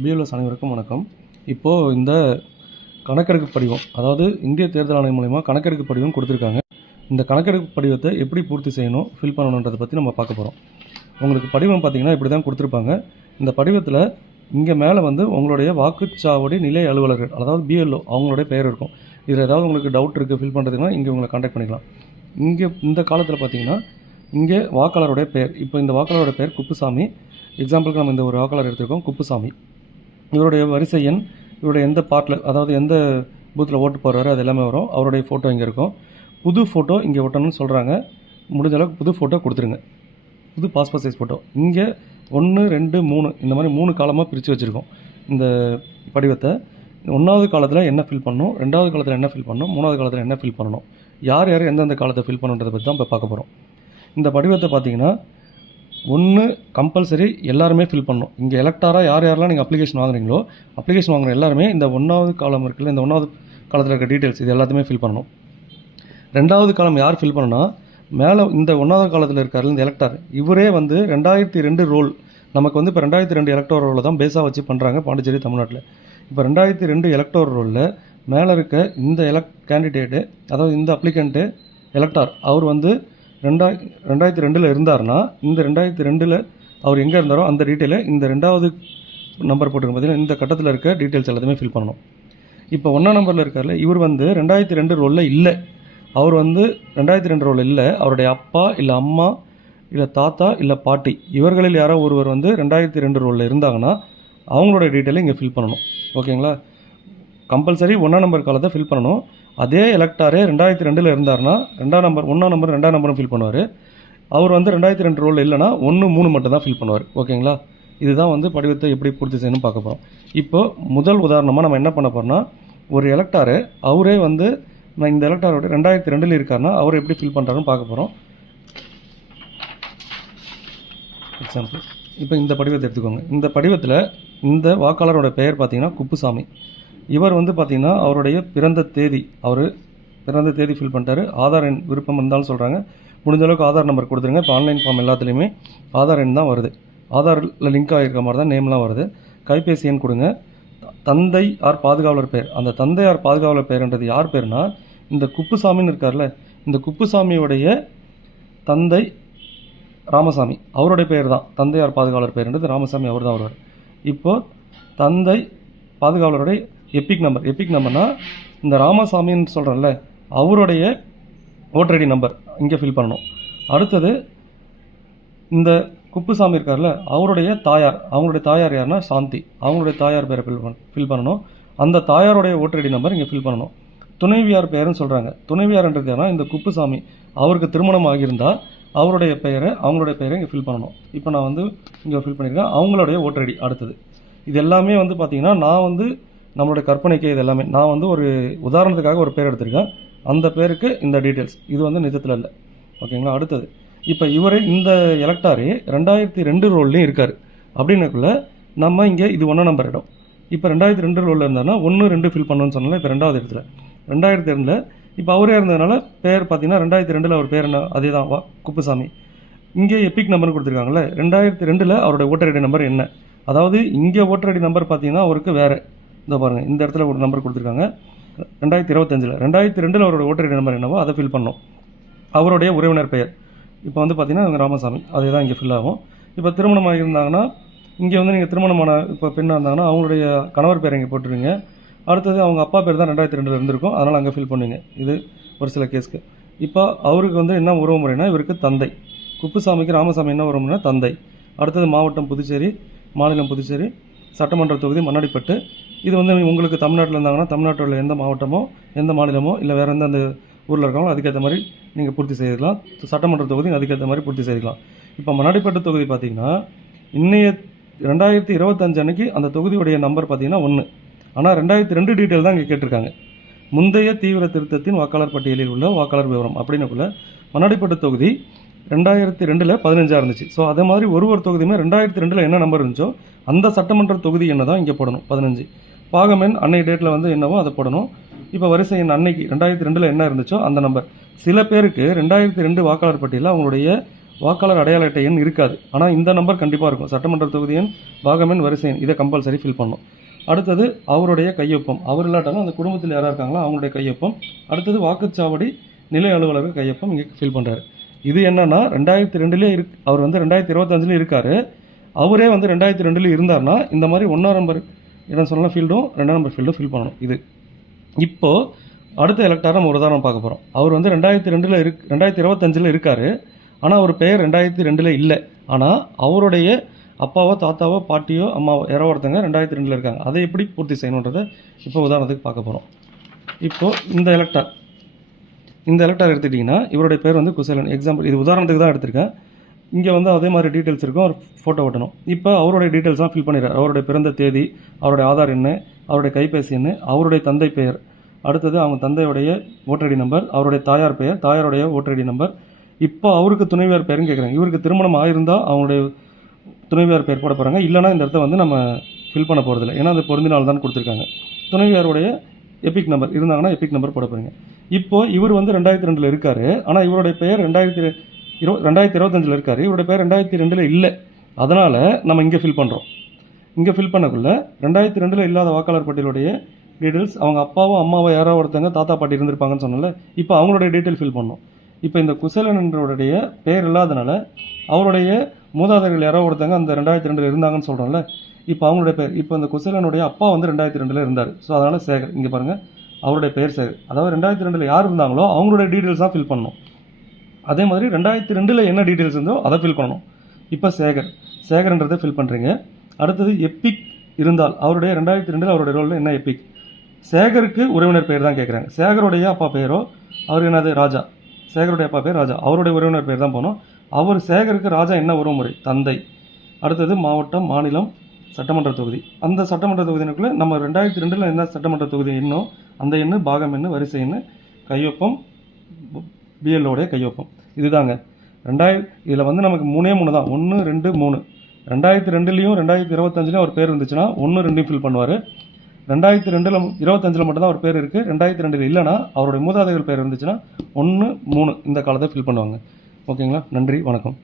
BLS அனைவருக்கும் வணக்கம். இப்போது இந்த கணக்கெடுப்பு படிவம் அதாவது இந்திய தேர்தல் ஆணையம் மூலயமா கணக்கெடுப்பு படிவம் கொடுத்துருக்காங்க. இந்த கணக்கெடுப்பு படிவத்தை எப்படி பூர்த்தி செய்யணும் ஃபில் பண்ணணுன்றதை பற்றி நம்ம பார்க்க போகிறோம் உங்களுக்கு படிவம் பார்த்தீங்கன்னா இப்படி தான் கொடுத்துருப்பாங்க. இந்த படிவத்தில் இங்கே மேலே வந்து உங்களுடைய வாக்குச்சாவடி நிலை அலுவலர்கள் அதாவது பிஎல்ஓ அவங்களுடைய பெயர் இருக்கும். இதில் ஏதாவது உங்களுக்கு டவுட் இருக்குது ஃபில் பண்ணுறதுன்னா இங்கே உங்களை காண்டாக்ட் பண்ணிக்கலாம். இங்கே இந்த காலத்தில் பார்த்தீங்கன்னா இங்கே வாக்காளருடைய பெயர் இப்போ இந்த வாக்காளருடைய பெயர் குப்புசாமி. எக்ஸாம்பிளுக்கு நம்ம இந்த ஒரு வாக்காளர் எடுத்திருக்கோம் குப்புசாமி. இவருடைய வரிசை எண் இவருடைய எந்த பார்ட்டில் அதாவது எந்த பூத்தில் ஓட்டு போடுறாரு அது எல்லாமே வரும். அவருடைய ஃபோட்டோ இங்கே இருக்கும். புது ஃபோட்டோ இங்கே ஒட்டணும்னு சொல்கிறாங்க முடிஞ்ச அளவுக்கு புது ஃபோட்டோ கொடுத்துருங்க. புது பாஸ்போர்ட் சைஸ் ஃபோட்டோ இங்கே ஒன்று ரெண்டு மூணு இந்த மாதிரி மூணு காலமாக பிரித்து வச்சுருக்கோம். இந்த படிவத்தை. ஒன்றாவது காலத்தில் என்ன ஃபில் பண்ணணும்? ரெண்டாவது காலத்தில் என்ன ஃபில் பண்ணணும்? மூணாவது காலத்தில் என்ன ஃபில் பண்ணணும்? யார் யார் எந்தெந்த காலத்தை ஃபில் பண்ணுன்றதை பற்றி தான் இப்போ பார்க்க போகிறோம் இந்த படிவத்தை பார்த்தீங்கன்னா ஒன்று கம்பல்சரி எல்லாருமே ஃபில் பண்ணணும். இங்கே எலக்டாராக யார் யாரெல்லாம் நீங்கள் அப்ளிகேஷன் வாங்குறீங்களோ அப்ளிகேஷன் வாங்குற எல்லாருமே இந்த ஒன்றாவது காலம் இருக்குல்ல இந்த ஒன்றாவது காலத்தில் இருக்க டீட்டெயில்ஸ் இது எல்லாத்தையுமே ஃபில் பண்ணணும். ரெண்டாவது காலம் யார் ஃபில் பண்ணணும்னா மேலே இந்த ஒன்றாவது காலத்தில் இருக்கார்ல இந்த எலக்டார் இவரே வந்து ரெண்டாயிரத்தி ரெண்டு ரோல் நமக்கு வந்து இப்போ ரெண்டாயிரத்தி ரெண்டு எலக்டோர் ரோலில் தான் பேஸாக வச்சு பண்ணுறாங்க பாண்டிச்சேரி தமிழ்நாட்டில். இப்போ ரெண்டாயிரத்தி ரெண்டு எலக்டோர் ரோலில் மேலே இருக்க இந்த எலக் கேண்டிடேட்டு அதாவது இந்த அப்ளிகண்ட்டு எலக்டார் அவர் வந்து ரெண்டா ரெண்டாயிரத்தி ரெண்டில் இருந்தார்னா இந்த ரெண்டாயிரத்தி ரெண்டில் அவர் எங்கே இருந்தாரோ அந்த டீட்டெயிலை இந்த ரெண்டாவது நம்பர் போட்டுருங்க பார்த்தீங்கன்னா இந்த கட்டத்தில் இருக்க டீட்டெயில்ஸ் எல்லாத்தையுமே ஃபில் பண்ணணும். இப்போ ஒன்றாம் நம்பரில் இருக்கார்ல இவர் வந்து ரெண்டாயிரத்தி ரெண்டு ரோலில் இல்லை. அவர் வந்து ரெண்டாயிரத்தி ரெண்டு ரோலில் இல்லை. அவருடைய அப்பா இல்லை அம்மா இல்லை தாத்தா இல்லை பாட்டி இவர்களில் யாரோ ஒருவர் வந்து ரெண்டாயிரத்தி ரெண்டு ரோலில் இருந்தாங்கன்னா அவங்களோட டீட்டெயிலை இங்கே ஃபில் பண்ணணும். ஓகேங்களா? கம்பல்சரி ஒன்றாம் நம்பர் காலத்தை ஃபில் பண்ணணும். அதே எலக்டாரே ரெண்டாயிரத்தி ரெண்டில் இருந்தார்னா ரெண்டாம் நம்பர் ஒன்றாம் நம்பர் ரெண்டாம் நம்பரும் ஃபில் பண்ணுவார். அவர் வந்து ரெண்டாயிரத்தி ரெண்டு ரோல் இல்லைனா ஒன்று மூணு மட்டும் தான் ஃபில் பண்ணுவார். ஓகேங்களா? இதுதான் வந்து படிவத்தை எப்படி பூர்த்தி செய்யணும் பார்க்க போகிறோம் இப்போது முதல் உதாரணமாக நம்ம என்ன பண்ண போகிறோம்னா ஒரு எலக்டாரு அவரே வந்து நான் இந்த எலக்டாரோட ரெண்டாயிரத்தி ரெண்டில் இருக்காருன்னா அவர் எப்படி ஃபில் பண்ணுறாருன்னு பார்க்க போகிறோம் எக்ஸாம்பிள் இப்போ இந்த படிவத்தை எடுத்துக்கோங்க. இந்த படிவத்தில் இந்த வாக்காளரோட பெயர் பார்த்தீங்கன்னா குப்புசாமி. இவர் வந்து பார்த்தீங்கன்னா அவருடைய பிறந்த தேதி அவர் பிறந்த தேதி ஃபில் பண்ணிட்டாரு. ஆதார் எண் விருப்பம் இருந்தாலும் சொல்கிறாங்க முடிஞ்ச அளவுக்கு ஆதார் நம்பர் கொடுத்துருங்க. இப்போ ஆன்லைன் ஃபார்ம் எல்லாத்துலேயுமே ஆதார் எண் தான் வருது. ஆதாரில் லிங்க் ஆகிருக்க மாதிரி தான் நேம்லாம் வருது. கைபேசி எண் கொடுங்க. தந்தை ஆர் பாதுகாவலர் பேர்? அந்த தந்தையார் பாதுகாவலர் பேருன்றது யார் பேர்னா இந்த குப்புசாமின்னு இருக்கார்ல இந்த குப்புசாமியுடைய தந்தை ராமசாமி. அவருடைய பேர் தான். தந்தையார் பாதுகாவலர் பேருன்றது ராமசாமி அவர் தான் வருவார். இப்போது தந்தை பாதுகாவலருடைய எபிக் நம்பர் எபிக் நம்பர்னா இந்த ராமசாமின்னு சொல்கிறேன்ல அவருடைய ஓட்டர் ஐடி நம்பர் இங்கே ஃபில் பண்ணணும். அடுத்தது இந்த குப்புசாமி இருக்கார்ல அவருடைய தாயார். அவங்களுடைய தாயார் யாருன்னா சாந்தி. அவங்களுடைய தாயார் பேரை ஃபில் பண்ண ஃபில் பண்ணணும். அந்த தாயாருடைய ஓட்டர் ஐடி நம்பர் இங்கே ஃபில் பண்ணணும். துணைவியார் பெயர்னு சொல்கிறாங்க துணைவியார்ன்றது யாருன்னா இந்த குப்புசாமி. அவருக்கு திருமணம் ஆகியிருந்தால் அவருடைய பெயரை அவங்களுடைய பெயரை இங்கே ஃபில் பண்ணணும். இப்போ நான் வந்து இங்கே ஃபில் பண்ணியிருக்கேன். அவங்களுடைய ஓட்டர் ஐடி அடுத்தது. இது எல்லாமே வந்து பார்த்திங்கன்னா நான் வந்து நம்மளுடைய கற்பனைக்கு இது எல்லாமே. நான் வந்து ஒரு உதாரணத்துக்காக ஒரு பேர் எடுத்திருக்கேன். அந்த பேருக்கு இந்த டீட்டெயில்ஸ் இது வந்து நிஜத்தில் இல்லை. ஓகேங்களா அடுத்தது. இப்போ இவர் இந்த எலக்டாரே ரெண்டாயிரத்தி ரெண்டு ரோல்லையும் இருக்கார். அப்படின்னக்குள்ள நம்ம இங்கே இது ஒன்றாம் நம்பர் இடம். இப்போ ரெண்டாயிரத்தி ரெண்டு ரோலில் இருந்தாருன்னா ஒன்று ரெண்டு ஃபில் பண்ணணும்னு சொன்னால இப்போ ரெண்டாவது இடத்துல. ரெண்டாயிரத்தி ரெண்டில் இப்போ அவரே இருந்ததுனால பேர் பார்த்தீங்கன்னா ரெண்டாயிரத்தி ரெண்டில் அவர் பேர் என்ன? அதே தான் வா குப்புசாமி. இங்கே எப்பிக் நம்பர் கொடுத்துருக்காங்கல்ல ரெண்டாயிரத்தி ரெண்டில் அவருடைய ஓட்டர் ஐடி நம்பர் என்ன? அதாவது இங்கே ஓட்டர் ஐடி நம்பர் பார்த்தீங்கன்னா அவருக்கு வேறு. இந்த பாருங்கள் இந்த இடத்துல ஒரு நம்பர் கொடுத்துருக்காங்க. ரெண்டாயிரத்தி இருபத்தஞ்சில். ரெண்டாயிரத்தி ரெண்டில் அவரோட ஓட்டர் நம்பர் என்னவோ அதை ஃபில் பண்ணோம் அவருடைய உறவினர் பெயர். இப்போ வந்து பார்த்தீங்கன்னா ராமசாமி. அதே தான் இங்கே ஃபில் ஆகும். இப்போ திருமணமாக இருந்தாங்கன்னா இங்கே வந்து நீங்கள் திருமணமான இப்போ பெண்ணாக இருந்தாங்கன்னா அவங்களுடைய கணவர் பேர் இங்கே போட்டுருங்க. அடுத்தது அவங்க அப்பா பேர் தான் ரெண்டாயிரத்தி ரெண்டில் இருந்திருக்கும். அதனால் அங்கே ஃபில் பண்ணுங்க இது ஒரு சில கேஸ்க்கு இப்போ அவருக்கு வந்து என்ன உறவு முறைனா இவருக்கு தந்தை. குப்புசாமிக்கு ராமசாமி என்ன உறவு முறைனா தந்தை. அடுத்தது மாவட்டம் புதுச்சேரி மாநிலம் புதுச்சேரி சட்டமன்ற தொகுதி மண்ணாடிப்பட்டு இது வந்து உங்களுக்கு தமிழ்நாட்டில் இருந்தாங்கன்னா தமிழ்நாட்டில் எந்த மாவட்டமோ எந்த மாநிலமோ இல்லை வேறு எந்த அந்த ஊரில் இருக்காங்களோ அதுக்கேற்ற மாதிரி நீங்கள் பூர்த்தி செய்துக்கலாம். சட்டமன்ற தொகுதி அதுக்கேற்ற மாதிரி பூர்த்தி செய்துக்கலாம். இப்போ மண்ணாடிப்பட்டு தொகுதி பார்த்தீங்கன்னா இன்றைய ரெண்டாயிரத்தி இருபத்தஞ்சு அன்னைக்கு அந்த தொகுதியுடைய நம்பர் பார்த்தீங்கன்னா ஒன்று ஆனால் ரெண்டாயிரத்தி ரெண்டு டீட்டெயில் தான் இங்கே கேட்டிருக்காங்க. முந்தைய தீவிர திருத்தத்தின் வாக்காளர் பட்டியலில் உள்ள வாக்காளர் விவரம் அப்படின்னக்குள்ள மண்ணாடிப்பட்டு தொகுதி ரெண்டாயிரத்தி ரெண்டில் பதினஞ்சாக இருந்துச்சு. ஸோ அதே மாதிரி ஒரு ஒரு தொகுதியுமே ரெண்டாயிரத்தி ரெண்டில் என்ன நம்பர் இருந்துச்சோ அந்த சட்டமன்ற தொகுதி என்ன தான் இங்கே போடணும். பதினஞ்சு. பாகமென் அன்னை டேட்டில் வந்து என்னவோ அதை போடணும். இப்போ வரிசை என்ன அன்னைக்கு ரெண்டாயிரத்தி ரெண்டில் என்ன இருந்துச்சோ அந்த நம்பர் சில பேருக்கு ரெண்டாயிரத்தி ரெண்டு வாக்காளர் பட்டியலில் அவங்களுடைய வாக்காளர் அடையாள அட்டை எண் இருக்காது. ஆனால் இந்த நம்பர் கண்டிப்பாக இருக்கும். சட்டமன்ற தொகுதி எண் பாகமென் வரிசை எண் இதை கம்பல்சரி ஃபில் பண்ணணும். அடுத்தது அவருடைய கையொப்பம். அவர் இல்லாட்டாலும் அந்த குடும்பத்தில் யாராக இருக்காங்களோ அவங்களுடைய கையொப்பம். அடுத்தது வாக்குச்சாவடி நிலை அலுவலர் கையொப்பம் இங்கே ஃபில் பண்ணுறாரு இது என்னன்னா ரெண்டாயிரத்தி ரெண்டுலேயே இரு அவர் வந்து ரெண்டாயிரத்தி இருபத்தஞ்சிலையும் இருக்காரு. அவரே வந்து ரெண்டாயிரத்தி ரெண்டுல இருந்தார்னா இந்த மாதிரி ஒன்றாம் நம்பர் என்ன சொல்லலாம் ஃபீல்டும் ரெண்டாம் நம்பர் ஃபீல்டும் ஃபில் பண்ணணும். இது. இப்போது அடுத்த எலக்டாரை நம்ம ஒரு உதாரணம் பார்க்க போகிறோம் அவர் வந்து ரெண்டாயிரத்தி ரெண்டில் இருக் ரெண்டாயிரத்தி இருபத்தஞ்சில் இருக்கார். ஆனால் அவர் பெயர் ரெண்டாயிரத்தி ரெண்டில் இல்லை. ஆனால் அவருடைய அப்பாவோ தாத்தாவோ பாட்டியோ அம்மாவோ யாரோ ஒருத்தங்க ரெண்டாயிரத்தி ரெண்டில் இருக்காங்க. அதை எப்படி பூர்த்தி செய்யணுன்றதை இப்போ உதாரணத்துக்கு பார்க்க போகிறோம் இப்போது இந்த எலக்டார் இந்த எலக்டார் எடுத்துட்டிங்கன்னா இவருடைய பேர் வந்து குசேலன். எக்ஸாம்பிள் இது உதாரணத்துக்கு தான் எடுத்திருக்கேன். இங்கே வந்து அதே மாதிரி டீட்டெயில்ஸ் இருக்கும் அவர் ஃபோட்டோ ஒட்டணும் இப்போ அவருடைய டீட்டெயில்ஸ் தான் ஃபில் பண்ணிடுறாரு. அவருடைய பிறந்த தேதி அவருடைய ஆதார் என்ன அவருடைய கைபேசி என்ன அவருடைய தந்தை பெயர். அடுத்தது அவங்க தந்தையுடைய ஓட்டர் நம்பர் அவருடைய தாயார் பெயர் தாயாருடைய ஓட்டரடி நம்பர் இப்போ அவருக்கு துணைவியார் பேருன்னு கேட்குறாங்க இவருக்கு திருமணம் ஆயிருந்தால் அவங்களுடைய துணைவியார் பேர் போட போகிறாங்க இல்லைனா இந்த இடத்த வந்து நம்ம ஃபில் பண்ண போகிறதில்ல ஏன்னா அது பொருந்தினால் தான் கொடுத்துருக்காங்க. துணைவியாருடைய எபிக் நம்பர் இருந்தாங்கன்னா எபிக் நம்பர் போட போகிறீங்க இப்போ இவர் வந்து ரெண்டாயிரத்தி ரெண்டில் இருக்காரு. ஆனால் இவருடைய பெயர் ரெண்டாயிரத்தி இரு ரெண்டாயிரத்தி இருபத்தஞ்சில் இருக்காரு. இவருடைய பேர் ரெண்டாயிரத்தி ரெண்டில் இல்லை. அதனால் நம்ம இங்கே ஃபில் பண்ணுறோம் இங்கே ஃபில் பண்ணக்குள்ள ரெண்டாயிரத்தி ரெண்டில் இல்லாத வாக்காளர் பட்டியலுடைய டீட்டெயில்ஸ் அவங்க அப்பாவோ அம்மாவோ யாரோ ஒருத்தங்க தாத்தா பாட்டி இருந்திருப்பாங்கன்னு சொன்னால இப்போ அவங்களுடைய டீட்டெயில் ஃபில் பண்ணோம். இப்போ இந்த குசேலன் என்றவருடைய பேர் இல்லாதனால அவருடைய மூதாதையர்கள் யாரோ ஒருத்தங்க அந்த ரெண்டாயிரத்தி ரெண்டில் இருந்தாங்கன்னு சொல்கிறோம்ல இப்போ அவங்களுடைய பேர் இப்போ இந்த குசேலனுடைய அப்பா வந்து ரெண்டாயிரத்தி ரெண்டில் இருந்தார். ஸோ அதனால் சேகர் இங்கே பாருங்கள் அவருடைய பெயர் சேகர். அதாவது ரெண்டாயிரத்தி ரெண்டில் யார் இருந்தாங்களோ அவங்களுடைய டீட்டெயில்ஸ் தான் ஃபில் பண்ணணும். அதே மாதிரி ரெண்டாயிரத்தி ரெண்டில் என்ன டீட்டெயில்ஸ் இருந்தோ அதை ஃபில் பண்ணணும். இப்போ சேகர் சேகர்ன்றதை ஃபில் பண்ணுறீங்க அடுத்தது எப்பிக் இருந்தால் அவருடைய ரெண்டாயிரத்தி ரெண்டில் அவருடைய ரோலில் என்ன எப்பிக் சேகருக்கு உறவினர் பேர் தான் கேட்குறாங்க சேகருடைய அப்பா பேரோ அவர் என்னது ராஜா. சேகருடைய அப்பா பேர் ராஜா. அவருடைய உறவினர் பேர் தான் போனோம். அவர் சேகருக்கு ராஜா என்ன உறவுமுறை? தந்தை. அடுத்தது மாவட்டம் மாநிலம் சட்டமன்ற தொகுதி. அந்த சட்டமன்ற தொகுதினுக்குள்ளே நம்ம ரெண்டாயிரத்தி ரெண்டில் என்ன சட்டமன்ற தொகுதி எண்ணோ அந்த எண்ணு பாகம் எண்ணு வரிசை எண்ணு கையொப்பம் பிஎல்ஓடைய கையொப்பம். இதுதாங்க. ரெண்டாயிர இதில் வந்து நமக்கு மூணே மூணு தான். ஒன்று ரெண்டு மூணு. ரெண்டாயிரத்தி ரெண்டுலேயும் ரெண்டாயிரத்தி இருபத்தஞ்சிலையும் ஒரு பேர் இருந்துச்சுன்னா ஒன்று ரெண்டையும் ஃபில் பண்ணுவார். ரெண்டாயிரத்தி ரெண்டில் இருபத்தஞ்சில் மட்டும்தான் ஒரு பேர் இருக்குது ரெண்டாயிரத்தி ரெண்டில் இல்லைனா அவருடைய மூதாதைகள் பேர் இருந்துச்சுன்னா ஒன்று மூணு இந்த காலத்தை ஃபில் பண்ணுவாங்க. ஓகேங்களா? நன்றி வணக்கம்.